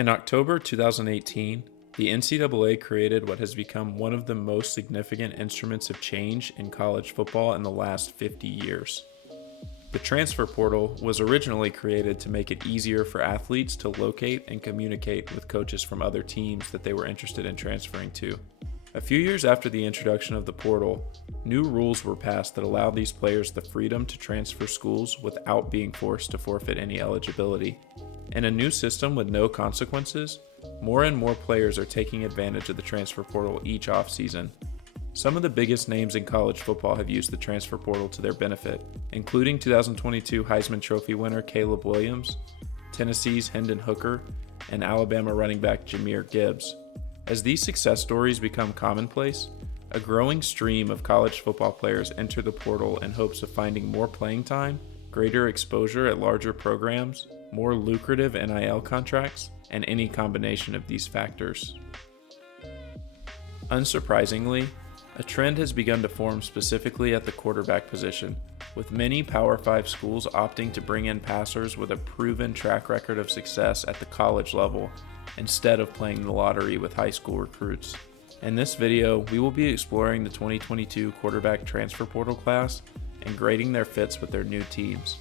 In October 2018, the NCAA created what has become one of the most significant instruments of change in college football in the last 50 years. The transfer portal was originally created to make it easier for athletes to locate and communicate with coaches from other teams that they were interested in transferring to. A few years after the introduction of the portal, new rules were passed that allowed these players the freedom to transfer schools without being forced to forfeit any eligibility. In a new system with no consequences, more and more players are taking advantage of the transfer portal each offseason. Some of the biggest names in college football have used the transfer portal to their benefit, including 2022 Heisman Trophy winner Caleb Williams, Tennessee's Hendon Hooker, and Alabama running back Jahmyr Gibbs. As these success stories become commonplace, a growing stream of college football players enter the portal in hopes of finding more playing time, greater exposure at larger programs, more lucrative NIL contracts, and any combination of these factors. Unsurprisingly, a trend has begun to form specifically at the quarterback position, with many Power 5 schools opting to bring in passers with a proven track record of success at the college level instead of playing the lottery with high school recruits. In this video, we will be exploring the 2022 quarterback transfer portal class and grading their fits with their new teams.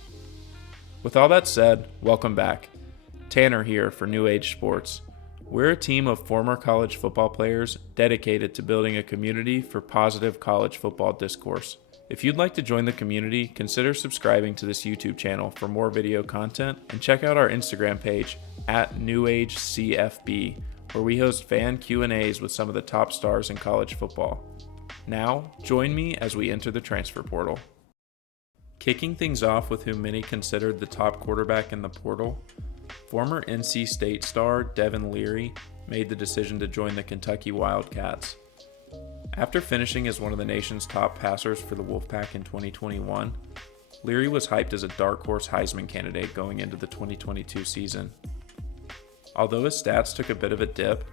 With all that said, welcome back. Tanner here for New Age Sports. We're a team of former college football players dedicated to building a community for positive college football discourse. If you'd like to join the community, consider subscribing to this YouTube channel for more video content and check out our Instagram page @NewAgeCFB, where we host fan Q&As with some of the top stars in college football. Now, join me as we enter the transfer portal. Kicking things off with who many considered the top quarterback in the portal, former NC State star Devin Leary made the decision to join the Kentucky Wildcats. After finishing as one of the nation's top passers for the Wolfpack in 2021, Leary was hyped as a dark horse Heisman candidate going into the 2022 season. Although his stats took a bit of a dip,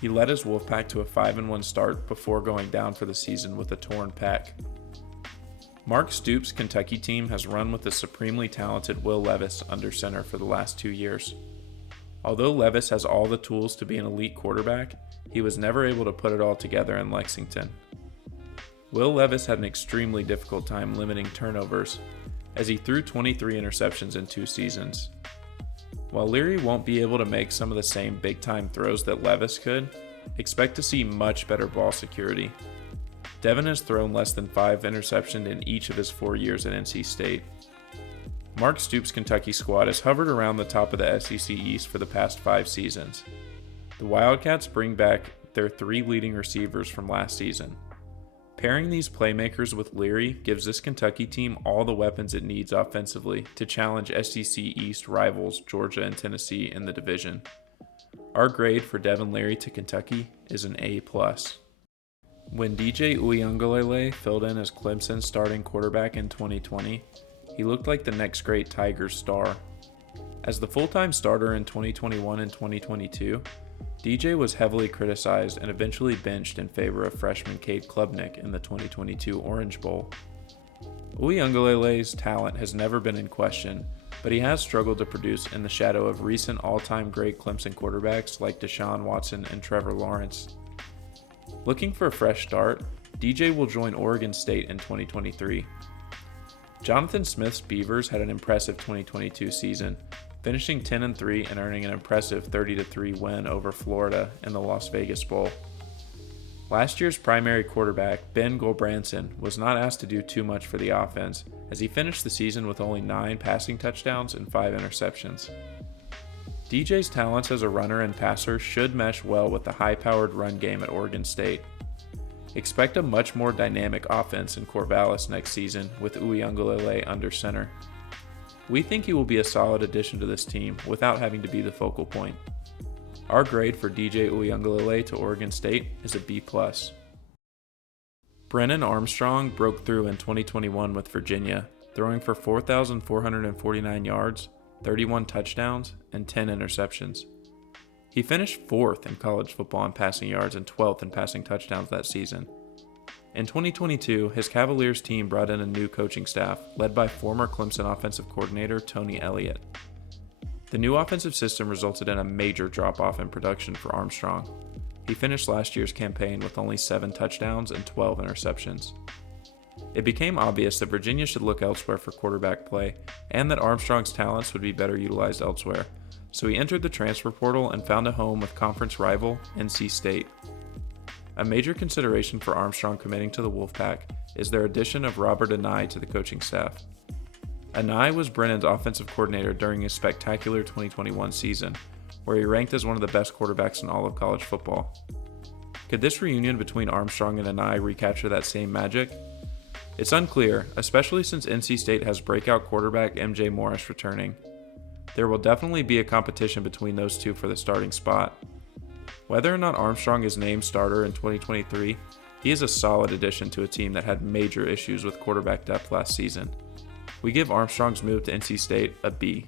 he led his Wolfpack to a 5-1 start before going down for the season with a torn pec. Mark Stoops' Kentucky team has run with the supremely talented Will Levis under center for the last 2 years. Although Levis has all the tools to be an elite quarterback, he was never able to put it all together in Lexington. Will Levis had an extremely difficult time limiting turnovers, as he threw 23 interceptions in 2 seasons. While Leary won't be able to make some of the same big-time throws that Levis could, expect to see much better ball security. Devin has thrown less than 5 interceptions in each of his 4 years at NC State. Mark Stoops' Kentucky squad has hovered around the top of the SEC East for the past 5 seasons. The Wildcats bring back their 3 leading receivers from last season. Pairing these playmakers with Leary gives this Kentucky team all the weapons it needs offensively to challenge SEC East rivals Georgia and Tennessee in the division. Our grade for Devin Leary to Kentucky is an A+. When DJ Uiagalelei filled in as Clemson's starting quarterback in 2020, he looked like the next great Tigers star. As the full-time starter in 2021 and 2022, DJ was heavily criticized and eventually benched in favor of freshman Cade in the 2022 Orange Bowl. Uiagalelei's talent has never been in question, but he has struggled to produce in the shadow of recent all-time great Clemson quarterbacks like Deshaun Watson and Trevor Lawrence. Looking for a fresh start, DJ will join Oregon State in 2023. Jonathan Smith's Beavers had an impressive 2022 season, finishing 10-3 and earning an impressive 30-3 win over Florida in the Las Vegas Bowl. Last year's primary quarterback, Ben Gulbranson, was not asked to do too much for the offense, as he finished the season with only 9 passing touchdowns and 5 interceptions. DJ's talents as a runner and passer should mesh well with the high-powered run game at Oregon State. Expect a much more dynamic offense in Corvallis next season with Uiagalelei under center. We think he will be a solid addition to this team without having to be the focal point. Our grade for DJ Uiagalelei to Oregon State is a B+. Brennan Armstrong broke through in 2021 with Virginia, throwing for 4,449 yards, 31 touchdowns, and 10 interceptions. He finished 4th in college football in passing yards and 12th in passing touchdowns that season. In 2022, his Cavaliers team brought in a new coaching staff, led by former Clemson offensive coordinator Tony Elliott. The new offensive system resulted in a major drop-off in production for Armstrong. He finished last year's campaign with only 7 touchdowns and 12 interceptions. It became obvious that Virginia should look elsewhere for quarterback play, and that Armstrong's talents would be better utilized elsewhere, so he entered the transfer portal and found a home with conference rival NC State. A major consideration for Armstrong committing to the Wolfpack is their addition of Robert Anae to the coaching staff. Anae was Brennan's offensive coordinator during his spectacular 2021 season, where he ranked as one of the best quarterbacks in all of college football. Could this reunion between Armstrong and Anae recapture that same magic? It's unclear, especially since NC State has breakout quarterback MJ Morris returning. There will definitely be a competition between those two for the starting spot. Whether or not Armstrong is named starter in 2023, he is a solid addition to a team that had major issues with quarterback depth last season. We give Armstrong's move to NC State a B.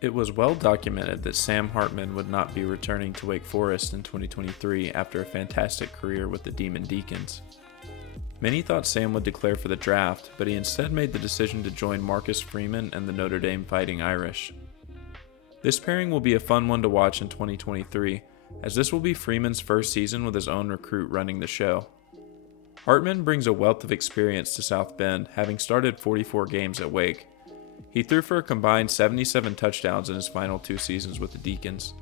It was well documented that Sam Hartman would not be returning to Wake Forest in 2023 after a fantastic career with the Demon Deacons. Many thought Sam would declare for the draft, but he instead made the decision to join Marcus Freeman and the Notre Dame Fighting Irish. This pairing will be a fun one to watch in 2023, as this will be Freeman's first season with his own recruit running the show. Hartman brings a wealth of experience to South Bend, having started 44 games at Wake. He threw for a combined 77 touchdowns in his final 2 seasons with the Deacons.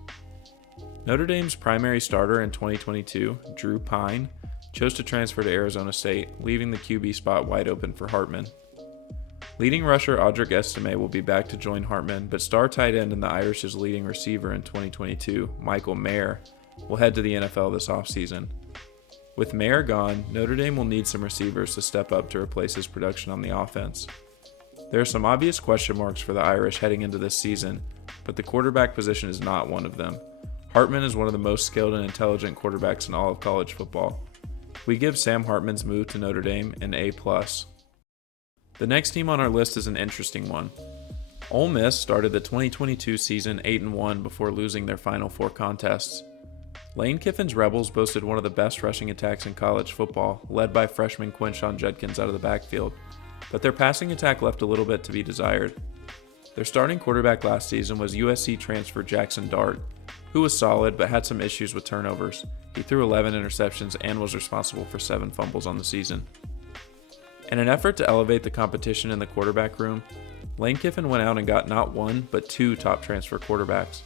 Notre Dame's primary starter in 2022, Drew Pyne, chose to transfer to Arizona State, leaving the QB spot wide open for Hartman. Leading rusher Audric Estime will be back to join Hartman, but star tight end and the Irish's leading receiver in 2022, Michael Mayer, will head to the NFL this offseason. With Mayer gone, Notre Dame will need some receivers to step up to replace his production on the offense. There are some obvious question marks for the Irish heading into this season, but the quarterback position is not one of them. Hartman is one of the most skilled and intelligent quarterbacks in all of college football. We give Sam Hartman's move to Notre Dame an A+. The next team on our list is an interesting one. Ole Miss started the 2022 season 8-1 before losing their final 4 contests. Lane Kiffin's Rebels boasted one of the best rushing attacks in college football, led by freshman Quinshon Judkins out of the backfield, but their passing attack left a little bit to be desired. Their starting quarterback last season was USC transfer Jackson Dart, who was solid but had some issues with turnovers. He threw 11 interceptions and was responsible for 7 fumbles on the season. In an effort to elevate the competition in the quarterback room, Lane Kiffin went out and got not 1, but 2 top transfer quarterbacks.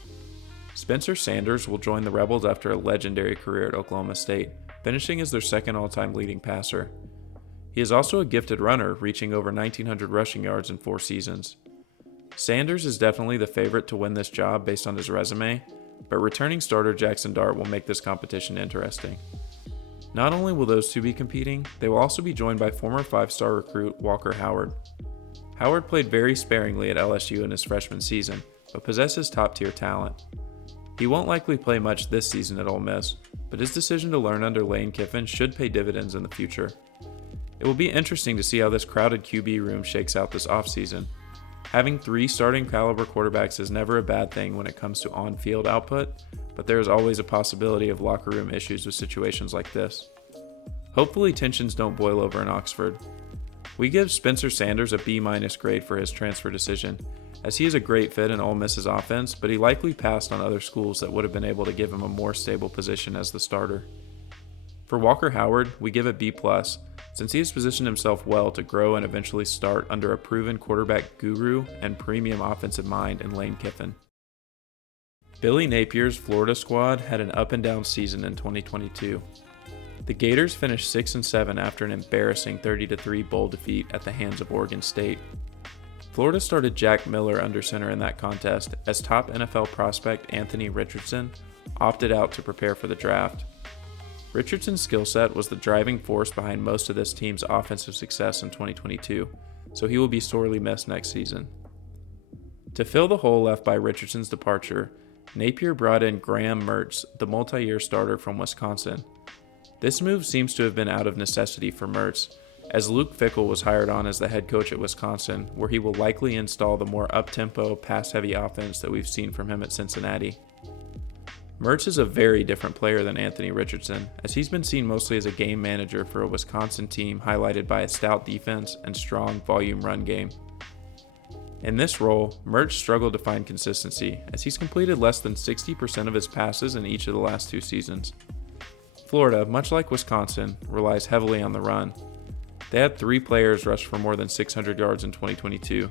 Spencer Sanders will join the Rebels after a legendary career at Oklahoma State, finishing as their second all-time leading passer. He is also a gifted runner, reaching over 1,900 rushing yards in 4 seasons. Sanders is definitely the favorite to win this job based on his resume, but returning starter Jackson Dart will make this competition interesting. Not only will those two be competing, they will also be joined by former 5-star recruit Walker Howard. Howard played very sparingly at LSU in his freshman season, but possesses top-tier talent. He won't likely play much this season at Ole Miss, but his decision to learn under Lane Kiffin should pay dividends in the future. It will be interesting to see how this crowded QB room shakes out this offseason. Having 3 starting caliber quarterbacks is never a bad thing when it comes to on-field output, but there is always a possibility of locker room issues with situations like this. Hopefully tensions don't boil over in Oxford. We give Spencer Sanders a B- grade for his transfer decision, as he is a great fit in Ole Miss's offense, but he likely passed on other schools that would have been able to give him a more stable position as the starter. For Walker Howard, we give a B+, since he has positioned himself well to grow and eventually start under a proven quarterback guru and premium offensive mind in Lane Kiffin. Billy Napier's Florida squad had an up-and-down season in 2022. The Gators finished 6-7 after an embarrassing 30-3 bowl defeat at the hands of Oregon State. Florida started Jack Miller under center in that contest, as top NFL prospect Anthony Richardson opted out to prepare for the draft. Richardson's skill set was the driving force behind most of this team's offensive success in 2022, so he will be sorely missed next season. To fill the hole left by Richardson's departure, Napier brought in Graham Mertz, the multi-year starter from Wisconsin. This move seems to have been out of necessity for Mertz, as Luke Fickell was hired on as the head coach at Wisconsin, where he will likely install the more up-tempo, pass-heavy offense that we've seen from him at Cincinnati. Mertz is a very different player than Anthony Richardson, as he's been seen mostly as a game manager for a Wisconsin team highlighted by a stout defense and strong volume run game. In this role, Mertz struggled to find consistency, as he's completed less than 60% of his passes in each of the last 2 seasons. Florida, much like Wisconsin, relies heavily on the run. They had 3 players rush for more than 600 yards in 2022.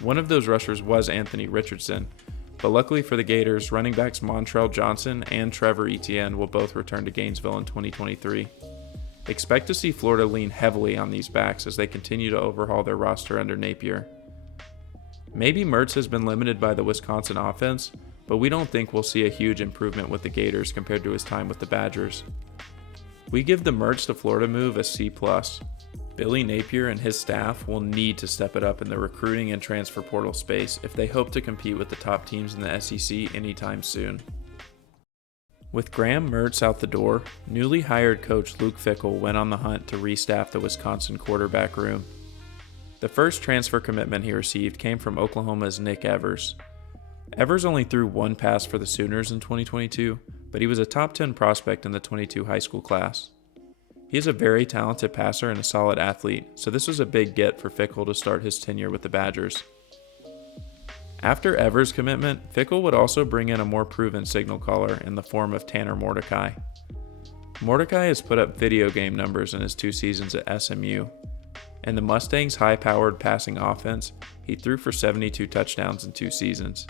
One of those rushers was Anthony Richardson, but luckily for the Gators, running backs Montrell Johnson and Trevor Etienne will both return to Gainesville in 2023. Expect to see Florida lean heavily on these backs as they continue to overhaul their roster under Napier. Maybe Mertz has been limited by the Wisconsin offense, but we don't think we'll see a huge improvement with the Gators compared to his time with the Badgers. We give the Mertz to Florida move a C+. Billy Napier and his staff will need to step it up in the recruiting and transfer portal space if they hope to compete with the top teams in the SEC anytime soon. With Graham Mertz out the door, newly hired coach Luke Fickell went on the hunt to restaff the Wisconsin quarterback room. The first transfer commitment he received came from Oklahoma's Nick Evers. Evers only threw 1 pass for the Sooners in 2022, but he was a top 10 prospect in the 22 high school class. He is a very talented passer and a solid athlete, so this was a big get for Fickell to start his tenure with the Badgers. After Evers' commitment, Fickell would also bring in a more proven signal caller in the form of Tanner Mordecai. Mordecai has put up video game numbers in his 2 seasons at SMU. In the Mustangs' high-powered passing offense, he threw for 72 touchdowns in 2 seasons.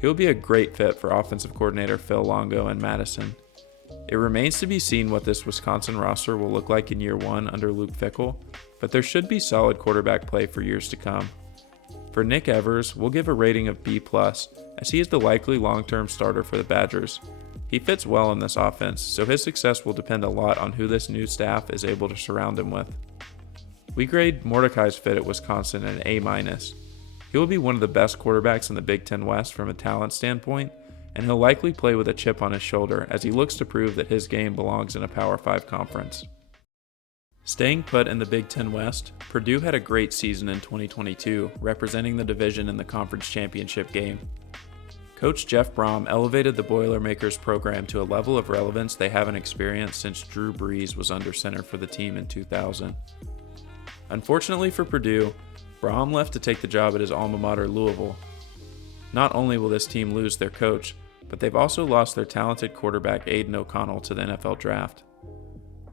He'll be a great fit for offensive coordinator Phil Longo and Madison. It remains to be seen what this Wisconsin roster will look like in year 1 under Luke Fickell, but there should be solid quarterback play for years to come. For Nick Evers, we'll give a rating of B+, as he is the likely long-term starter for the Badgers. He fits well in this offense, so his success will depend a lot on who this new staff is able to surround him with. We grade Mordecai's fit at Wisconsin an A-. He will be one of the best quarterbacks in the Big Ten West from a talent standpoint, and he'll likely play with a chip on his shoulder as he looks to prove that his game belongs in a Power 5 conference. Staying put in the Big Ten West, Purdue had a great season in 2022, representing the division in the conference championship game. Coach Jeff Brom elevated the Boilermakers program to a level of relevance they haven't experienced since Drew Brees was under center for the team in 2000. Unfortunately for Purdue, Brom left to take the job at his alma mater Louisville. Not only will this team lose their coach, but they've also lost their talented quarterback Aiden O'Connell to the NFL draft.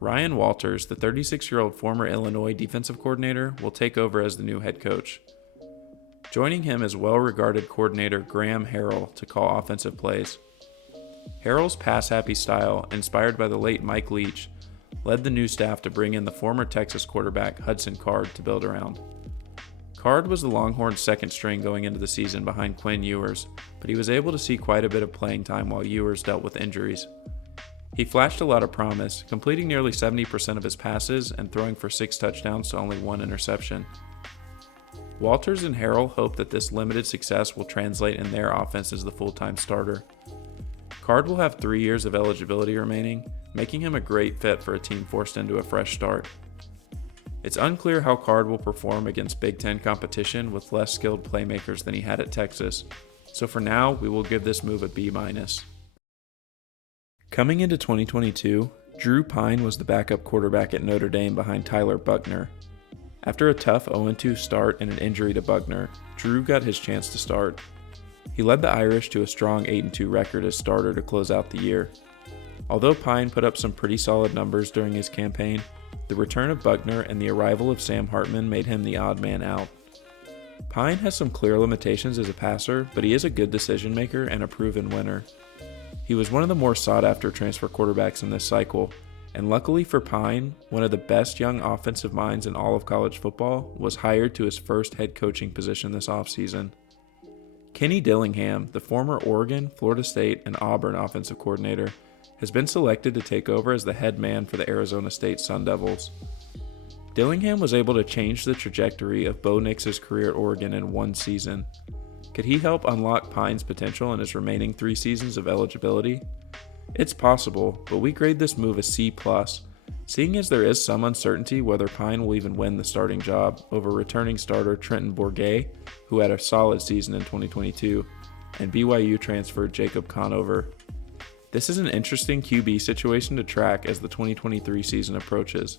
Ryan Walters, the 36-year-old former Illinois defensive coordinator, will take over as the new head coach. Joining him is well-regarded coordinator Graham Harrell to call offensive plays. Harrell's pass-happy style, inspired by the late Mike Leach, led the new staff to bring in the former Texas quarterback Hudson Card to build around. Card was the Longhorns' second string going into the season behind Quinn Ewers, but he was able to see quite a bit of playing time while Ewers dealt with injuries. He flashed a lot of promise, completing nearly 70% of his passes and throwing for 6 touchdowns to only 1 interception. Walters and Harrell hope that this limited success will translate in their offense as the full-time starter. Card will have 3 years of eligibility remaining, making him a great fit for a team forced into a fresh start. It's unclear how Card will perform against Big Ten competition with less skilled playmakers than he had at Texas, so for now we will give this move a B-. Coming into 2022, Drew Pyne was the backup quarterback at Notre Dame behind Tyler Buckner. After a tough 0-2 start and an injury to Buckner, Drew got his chance to start. He led the Irish to a strong 8-2 record as starter to close out the year. Although Pyne put up some pretty solid numbers during his campaign, the return of Buckner and the arrival of Sam Hartman made him the odd man out. Pyne has some clear limitations as a passer, but he is a good decision maker and a proven winner. He was one of the more sought-after transfer quarterbacks in this cycle, and luckily for Pyne, one of the best young offensive minds in all of college football was hired to his first head coaching position this offseason. Kenny Dillingham, the former Oregon, Florida State, and Auburn offensive coordinator, has been selected to take over as the head man for the Arizona State Sun Devils. Dillingham was able to change the trajectory of Bo Nix's career at Oregon in 1 season. Could he help unlock Pyne's potential in his remaining 3 seasons of eligibility? It's possible, but we grade this move a C+, seeing as there is some uncertainty whether Pyne will even win the starting job over returning starter Trenton Bourguet, who had a solid season in 2022, and BYU transfer Jacob Conover. This is an interesting QB situation to track as the 2023 season approaches.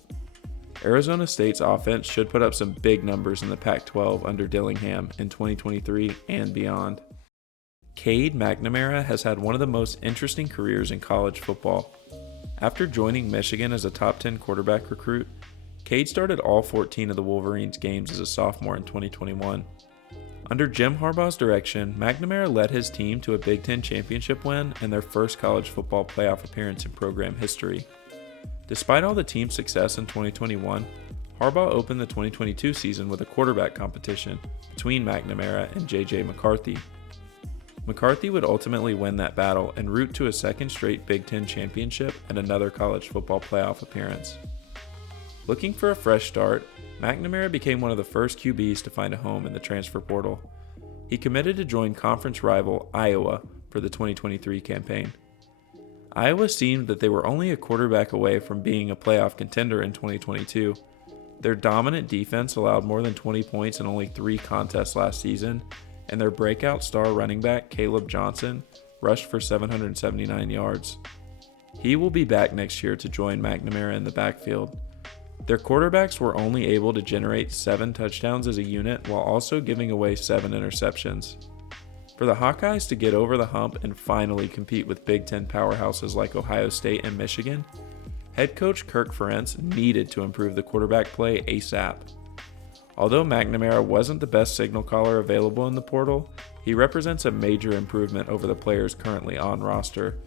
Arizona State's offense should put up some big numbers in the Pac-12 under Dillingham in 2023 and beyond. Cade McNamara has had one of the most interesting careers in college football. After joining Michigan as a top 10 quarterback recruit, Cade started all 14 of the Wolverines' games as a sophomore in 2021. Under Jim Harbaugh's direction, McNamara led his team to a Big Ten championship win and their first college football playoff appearance in program history. Despite all the team's success in 2021, Harbaugh opened the 2022 season with a quarterback competition between McNamara and J.J. McCarthy. McCarthy would ultimately win that battle and root to a second straight Big Ten championship and another college football playoff appearance. Looking for a fresh start, McNamara became one of the first QBs to find a home in the transfer portal. He committed to join conference rival Iowa for the 2023 campaign. Iowa seemed that they were only a quarterback away from being a playoff contender in 2022. Their dominant defense allowed more than 20 points in only 3 contests last season, and their breakout star running back Caleb Johnson rushed for 779 yards. He will be back next year to join McNamara in the backfield. Their quarterbacks were only able to generate 7 touchdowns as a unit while also giving away 7 interceptions. For the Hawkeyes to get over the hump and finally compete with Big Ten powerhouses like Ohio State and Michigan, head coach Kirk Ferentz needed to improve the quarterback play ASAP. Although McNamara wasn't the best signal caller available in the portal, he represents a major improvement over the players currently on roster.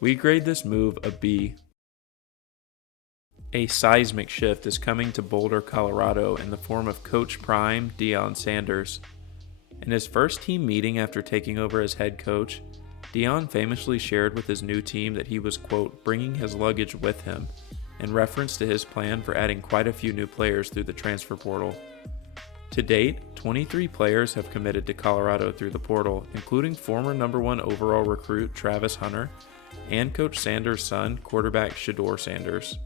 We grade this move a B. A seismic shift is coming to Boulder, Colorado in the form of Coach Prime Deion Sanders. In his first team meeting after taking over as head coach, Deion famously shared with his new team that he was, quote, bringing his luggage with him, in reference to his plan for adding quite a few new players through the transfer portal. To date, 23 players have committed to Colorado through the portal, including former number 1 overall recruit Travis Hunter and Coach Sanders' son, quarterback Shedeur Sanders.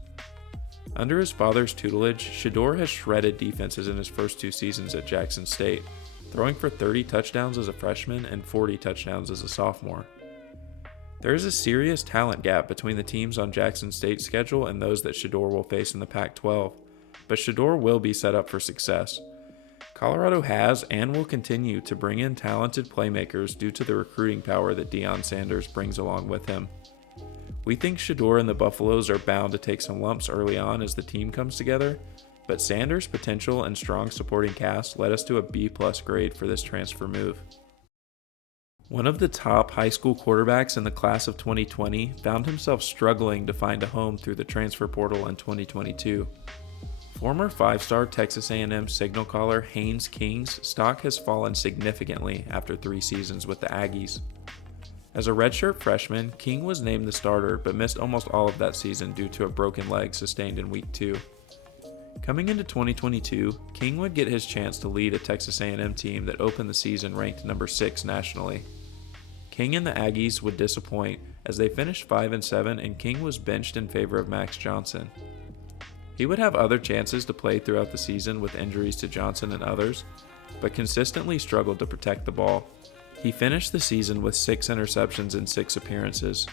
Under his father's tutelage, Shedeur has shredded defenses in his first 2 seasons at Jackson State, throwing for 30 touchdowns as a freshman and 40 touchdowns as a sophomore. There is a serious talent gap between the teams on Jackson State's schedule and those that Shedeur will face in the Pac-12, but Shedeur will be set up for success. Colorado has and will continue to bring in talented playmakers due to the recruiting power that Deion Sanders brings along with him. We think Shedeur and the Buffaloes are bound to take some lumps early on as the team comes together, but Sanders' potential and strong supporting cast led us to a B+ grade for this transfer move. One of the top high school quarterbacks in the class of 2020 found himself struggling to find a home through the transfer portal in 2022. Former 5-star Texas A&M signal caller Haynes King's stock has fallen significantly after 3 seasons with the Aggies. As a redshirt freshman, King was named the starter but missed almost all of that season due to a broken leg sustained in week 2. Coming into 2022, King would get his chance to lead a Texas A&M team that opened the season ranked number 6 nationally. King and the Aggies would disappoint as they finished 5-7 and King was benched in favor of Max Johnson. He would have other chances to play throughout the season with injuries to Johnson and others, but consistently struggled to protect the ball. He finished the season with 6 interceptions in 6 appearances.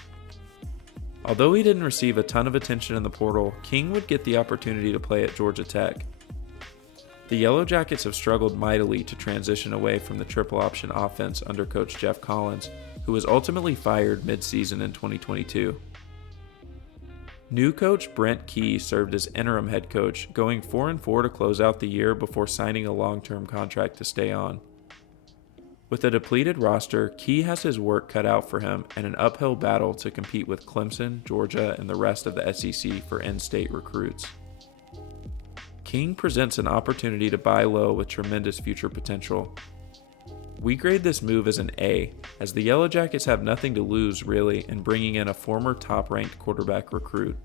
Although he didn't receive a ton of attention in the portal, King would get the opportunity to play at Georgia Tech. The Yellow Jackets have struggled mightily to transition away from the triple option offense under coach Jeff Collins, who was ultimately fired mid-season in 2022. New coach Brent Key served as interim head coach, going 4-4 to close out the year before signing a long-term contract to stay on. With a depleted roster, Key has his work cut out for him and an uphill battle to compete with Clemson, Georgia, and the rest of the SEC for in-state recruits. King presents an opportunity to buy low with tremendous future potential. We grade this move as an A, as the Yellow Jackets have nothing to lose really in bringing in a former top-ranked quarterback recruit.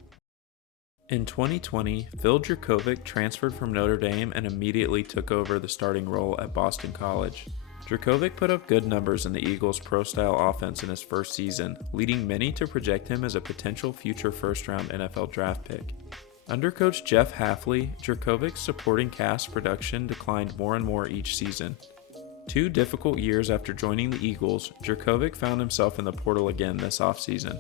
In 2020, Phil Jurkovec transferred from Notre Dame and immediately took over the starting role at Boston College. Jurkovec put up good numbers in the Eagles' pro-style offense in his first season, leading many to project him as a potential future first-round NFL draft pick. Under coach Jeff Hafley, Jurkovec's supporting cast production declined more and more each season. 2 difficult years after joining the Eagles, Jurkovec found himself in the portal again this offseason.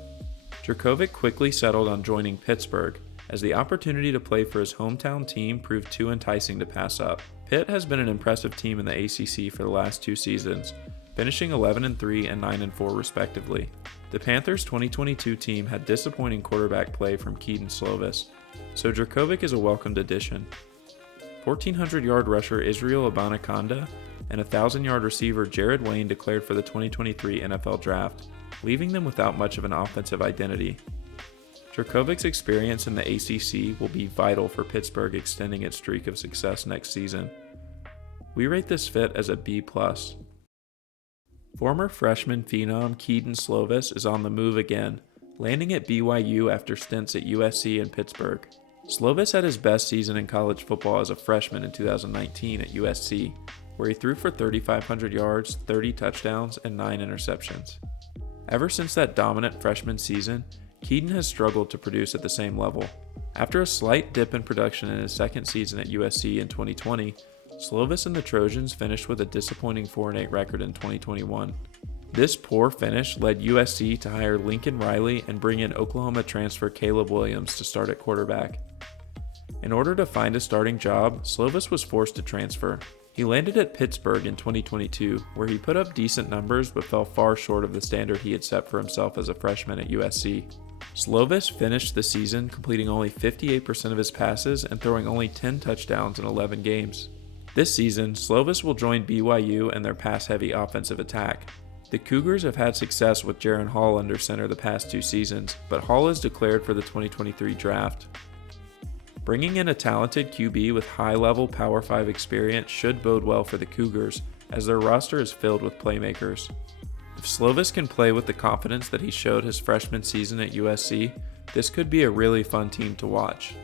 Jurkovec quickly settled on joining Pittsburgh, as the opportunity to play for his hometown team proved too enticing to pass up. Pitt has been an impressive team in the ACC for the last 2 seasons, finishing 11-3 and 9-4 respectively. The Panthers' 2022 team had disappointing quarterback play from Kedon Slovis, so Jurkovec is a welcomed addition. 1,400-yard rusher Israel Abanikanda and 1,000-yard receiver Jared Wayne declared for the 2023 NFL Draft, leaving them without much of an offensive identity. Jurkovec's experience in the ACC will be vital for Pittsburgh extending its streak of success next season. We rate this fit as a B+. Former freshman phenom Kedon Slovis is on the move again, landing at BYU after stints at USC and Pittsburgh. Slovis had his best season in college football as a freshman in 2019 at USC, where he threw for 3,500 yards, 30 touchdowns, and 9 interceptions. Ever since that dominant freshman season, Kedon has struggled to produce at the same level. After a slight dip in production in his second season at USC in 2020, Slovis and the Trojans finished with a disappointing 4-8 record in 2021. This poor finish led USC to hire Lincoln Riley and bring in Oklahoma transfer Caleb Williams to start at quarterback. In order to find a starting job, Slovis was forced to transfer. He landed at Pittsburgh in 2022, where he put up decent numbers but fell far short of the standard he had set for himself as a freshman at USC. Slovis finished the season completing only 58% of his passes and throwing only 10 touchdowns in 11 games. This season, Slovis will join BYU in their pass-heavy offensive attack. The Cougars have had success with Jaren Hall under center the past 2 seasons, but Hall is declared for the 2023 draft. Bringing in a talented QB with high-level Power 5 experience should bode well for the Cougars, as their roster is filled with playmakers. If Slovis can play with the confidence that he showed his freshman season at USC, this could be a really fun team to watch.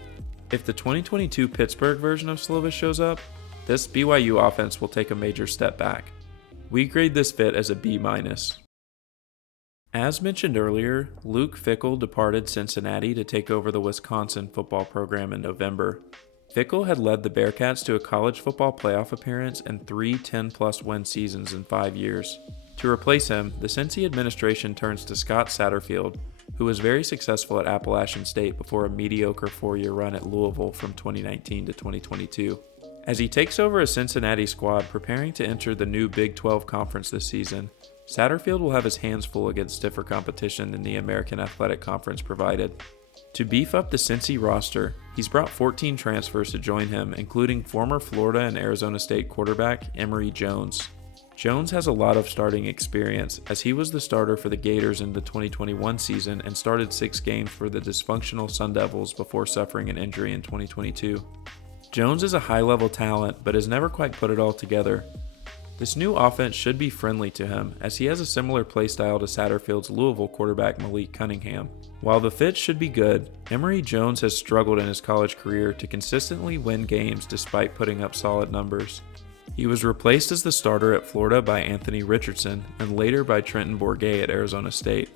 If the 2022 Pittsburgh version of Slovis shows up, this BYU offense will take a major step back. We grade this fit as a B-. As mentioned earlier, Luke Fickell departed Cincinnati to take over the Wisconsin football program in November. Fickell had led the Bearcats to a college football playoff appearance and 3 10-plus win seasons in 5 years. To replace him, the Cincy administration turns to Scott Satterfield, who was very successful at Appalachian State before a mediocre 4-year run at Louisville from 2019 to 2022. As he takes over a Cincinnati squad preparing to enter the new Big 12 conference this season, Satterfield will have his hands full against stiffer competition than the American Athletic Conference provided. To beef up the Cincy roster, he's brought 14 transfers to join him, including former Florida and Arizona State quarterback Emory Jones. Jones has a lot of starting experience, as he was the starter for the Gators in the 2021 season and started 6 games for the dysfunctional Sun Devils before suffering an injury in 2022. Jones is a high-level talent, but has never quite put it all together. This new offense should be friendly to him, as he has a similar playstyle to Satterfield's Louisville quarterback Malik Cunningham. While the fit should be good, Emory Jones has struggled in his college career to consistently win games despite putting up solid numbers. He was replaced as the starter at Florida by Anthony Richardson and later by Trenton Bourguet at Arizona State.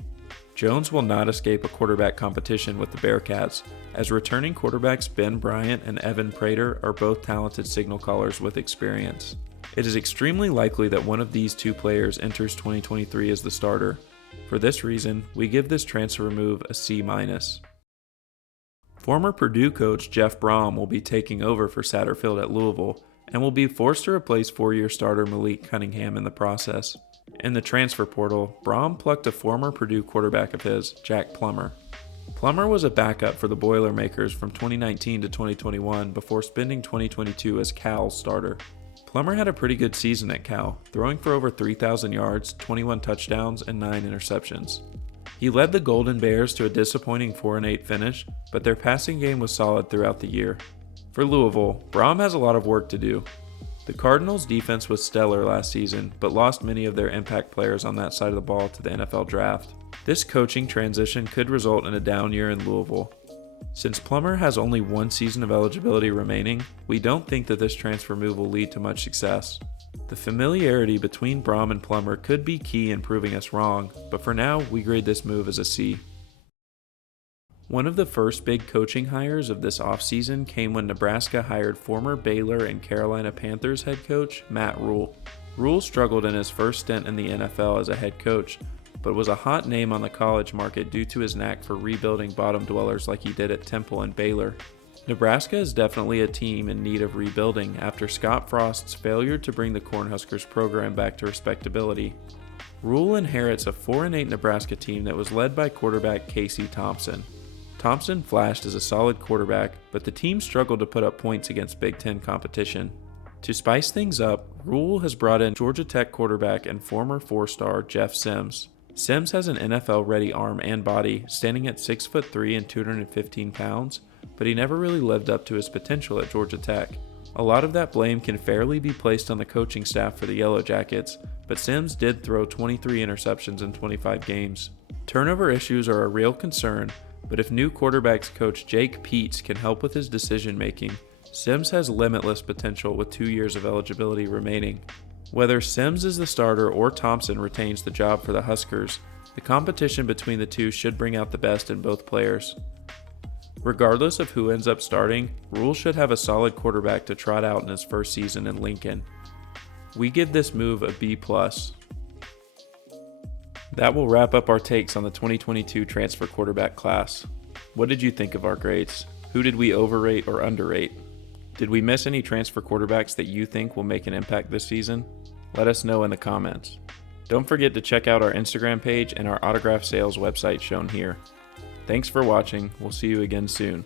Jones will not escape a quarterback competition with the Bearcats, as returning quarterbacks Ben Bryant and Evan Prater are both talented signal callers with experience. It is extremely likely that one of these 2 players enters 2023 as the starter. For this reason, we give this transfer move a C-. Former Purdue coach Jeff Brom will be taking over for Satterfield at Louisville and will be forced to replace 4-year starter Malik Cunningham in the process. In the transfer portal, Brom plucked a former Purdue quarterback of his, Jack Plummer. Plummer was a backup for the Boilermakers from 2019 to 2021 before spending 2022 as Cal's starter. Plummer had a pretty good season at Cal, throwing for over 3,000 yards, 21 touchdowns, and 9 interceptions. He led the Golden Bears to a disappointing 4-8 finish, but their passing game was solid throughout the year. For Louisville, Brom has a lot of work to do. The Cardinals' defense was stellar last season, but lost many of their impact players on that side of the ball to the NFL draft. This coaching transition could result in a down year in Louisville. Since Plummer has only 1 season of eligibility remaining, we don't think that this transfer move will lead to much success. The familiarity between Brom and Plummer could be key in proving us wrong, but for now, we grade this move as a C. One of the first big coaching hires of this offseason came when Nebraska hired former Baylor and Carolina Panthers head coach Matt Rhule. Rhule struggled in his first stint in the NFL as a head coach, but was a hot name on the college market due to his knack for rebuilding bottom dwellers like he did at Temple and Baylor. Nebraska is definitely a team in need of rebuilding after Scott Frost's failure to bring the Cornhuskers program back to respectability. Rule inherits a 4-8 Nebraska team that was led by quarterback Casey Thompson. Thompson flashed as a solid quarterback, but the team struggled to put up points against Big Ten competition. To spice things up, Rule has brought in Georgia Tech quarterback and former 4-star Jeff Sims. Sims has an NFL-ready arm and body, standing at 6'3" and 215 pounds, but he never really lived up to his potential at Georgia Tech. A lot of that blame can fairly be placed on the coaching staff for the Yellow Jackets, but Sims did throw 23 interceptions in 25 games. Turnover issues are a real concern, but if new quarterbacks coach Jake Peets can help with his decision-making, Sims has limitless potential with 2 years of eligibility remaining. Whether Sims is the starter or Thompson retains the job for the Huskers, the competition between the two should bring out the best in both players. Regardless of who ends up starting, Rule should have a solid quarterback to trot out in his first season in Lincoln. We give this move a B+. That will wrap up our takes on the 2022 transfer quarterback class. What did you think of our grades? Who did we overrate or underrate? Did we miss any transfer quarterbacks that you think will make an impact this season? Let us know in the comments. Don't forget to check out our Instagram page and our autograph sales website shown here. Thanks for watching. We'll see you again soon.